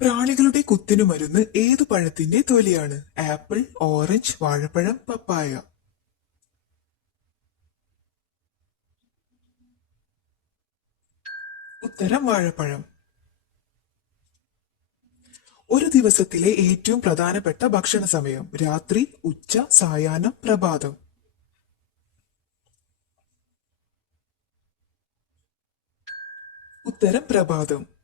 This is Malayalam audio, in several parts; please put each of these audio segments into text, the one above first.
പ്രാണികളുടെ കുത്തിനു മരുന്ന് ഏതു പഴത്തിന്റെ തൊലിയാണ്? ആപ്പിൾ, ഓറഞ്ച്, വാഴപ്പഴം, പപ്പായ. ഉത്തരം വാഴപ്പഴം. ഒരു ദിവസത്തിലെ ഏറ്റവും പ്രധാനപ്പെട്ട ഭക്ഷണ സമയം? രാത്രി, ഉച്ച, സായാഹ്നം, പ്രഭാതം. ഉത്തരം പ്രഭാതം.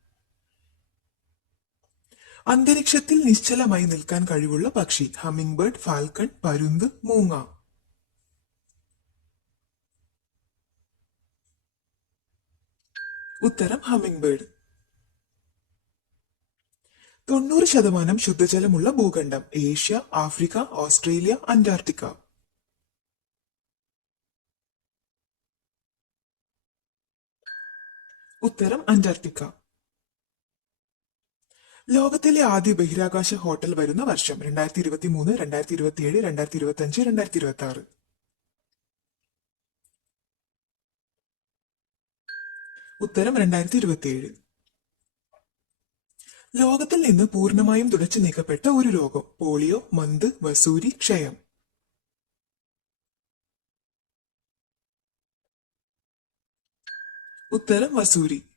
അന്തരീക്ഷത്തിൽ നിശ്ചലമായി നിൽക്കാൻ കഴിവുള്ള പക്ഷി? ഹമ്മിങ് ബേർഡ്, ഫാൽക്കൺ, പരുന്ത്, മൂങ്ങ. ഉത്തരം ഹമ്മിങ് ബേർഡ്. 90% ശുദ്ധജലമുള്ള ഭൂഖണ്ഡം? Asia, Africa, Australia, Antarctica. ഉത്തരം അന്റാർട്ടിക്ക. ലോകത്തിലെ ആദ്യ ബഹിരാകാശ ഹോട്ടൽ വരുന്ന വർഷം? 2023, 2027, 2025, 2026. ഉത്തരം 2027. ലോകത്തിൽ നിന്ന് പൂർണ്ണമായും തുടച്ചു നീക്കപ്പെട്ട ഒരു രോഗം? പോളിയോ, മന്ത്, വസൂരി, ക്ഷയം. ഉത്തരം വസൂരി.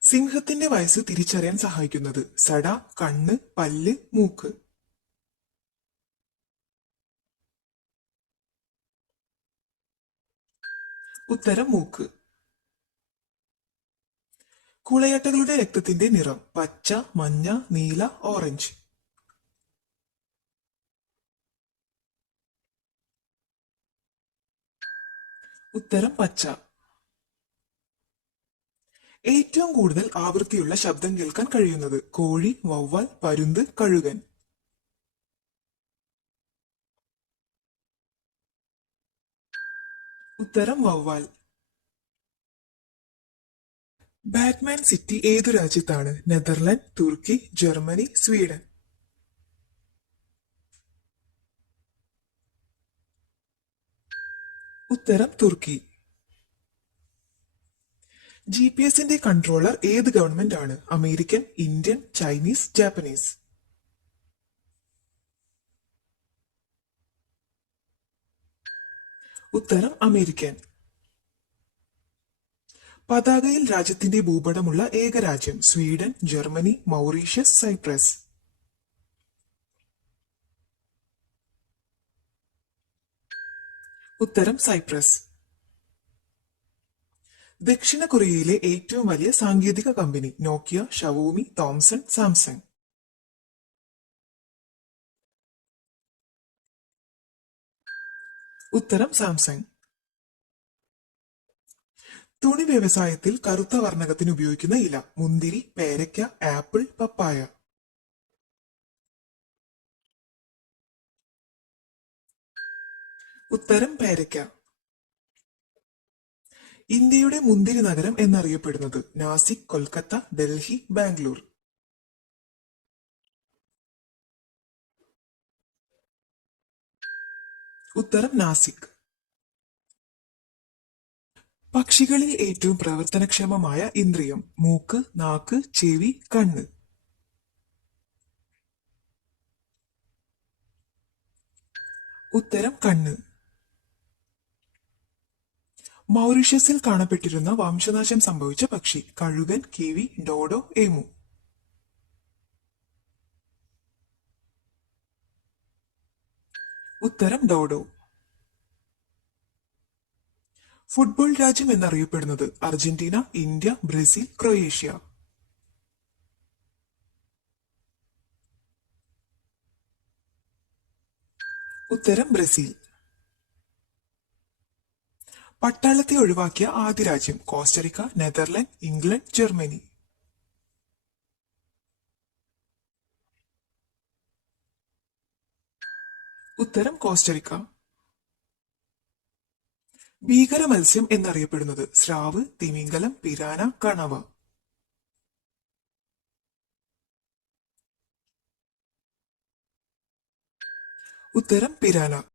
സിംഹത്തിന്റെ വയസ്സ് തിരിച്ചറിയാൻ സഹായിക്കുന്നത്? സട, കണ്ണ്, പല്ല്, മൂക്ക്. ഉത്തരം മൂക്ക്. കുളയട്ടകളുടെ രക്തത്തിന്റെ നിറം? പച്ച, മഞ്ഞ, നീല, ഓറഞ്ച്. ഉത്തരം പച്ച. ഏറ്റവും കൂടുതൽ ആവൃത്തിയുള്ള ശബ്ദം കേൾക്കാൻ കഴിയുന്നത്? കോഴി, വവ്വാൽ, പരുന്ത്, കഴുകൻ. ഉത്തരം വവ്വാൽ. ബാറ്റ്മാൻ സിറ്റി ഏതു രാജ്യത്താണ്? നെതർലൻഡ്, തുർക്കി, ജർമ്മനി, സ്വീഡൻ. ഉത്തരം തുർക്കി. GPS-ന്റെ കൺട്രോളർ ഏത് ഗവൺമെന്റ് ആണ്? American, Indian, Chinese, Japanese. ഉത്തരം അമേരിക്കൻ. പതാകയിൽ രാജ്യത്തിന്റെ ഭൂപടമുള്ള ഏക രാജ്യം? Sweden, Germany, Mauritius, Cyprus. ഉത്തരം സൈപ്രസ്. ദക്ഷിണ കൊറിയയിലെ ഏറ്റവും വലിയ സാങ്കേതിക കമ്പനി? നോക്കിയ, ഷവോമി, തോംസൺ, സാംസങ്. ഉത്തരം സാംസങ്. തുണി വ്യവസായത്തിൽ കറുത്ത വർണ്ണകത്തിന് ഉപയോഗിക്കുന്ന ഇല? മുന്തിരി, പേരയ്ക്ക, ആപ്പിൾ, പപ്പായ. ഉത്തരം പേരയ്ക്ക. ഇന്ത്യയുടെ മുന്തിരി നഗരം എന്നറിയപ്പെടുന്നത്? നാസിക്, കൊൽക്കത്ത, ഡൽഹി, ബാംഗ്ലൂർ. ഉത്തരം നാസിക്. പക്ഷികളിൽ ഏറ്റവും പ്രവർത്തനക്ഷമമായ ഇന്ദ്രിയം? മൂക്ക്, നാക്ക്, ചെവി, കണ്ണ്. ഉത്തരം കണ്ണ്. മൗറീഷ്യസിൽ കാണപ്പെട്ടിരുന്ന വംശനാശം സംഭവിച്ച പക്ഷി? കഴുകൻ, കിവി, ഡോഡോ, എമു. ഉത്തരം ഡോഡോ. ഫുട്ബോൾ രാജ്യം എന്നറിയപ്പെടുന്നത്? Argentina, India, Brazil, Croatia. ഉത്തരം ബ്രസീൽ. പട്ടാളത്തെ ഒഴിവാക്കിയ ആദ്യ രാജ്യം? Costa Rica, Netherland, England, Germany. ഉത്തരം കോസ്റ്ററിക്ക. ഭീകര മത്സ്യം എന്നറിയപ്പെടുന്നത്? സ്രാവ്, തിമിംഗലം, പിരാന, കണവ. ഉത്തരം പിരാന.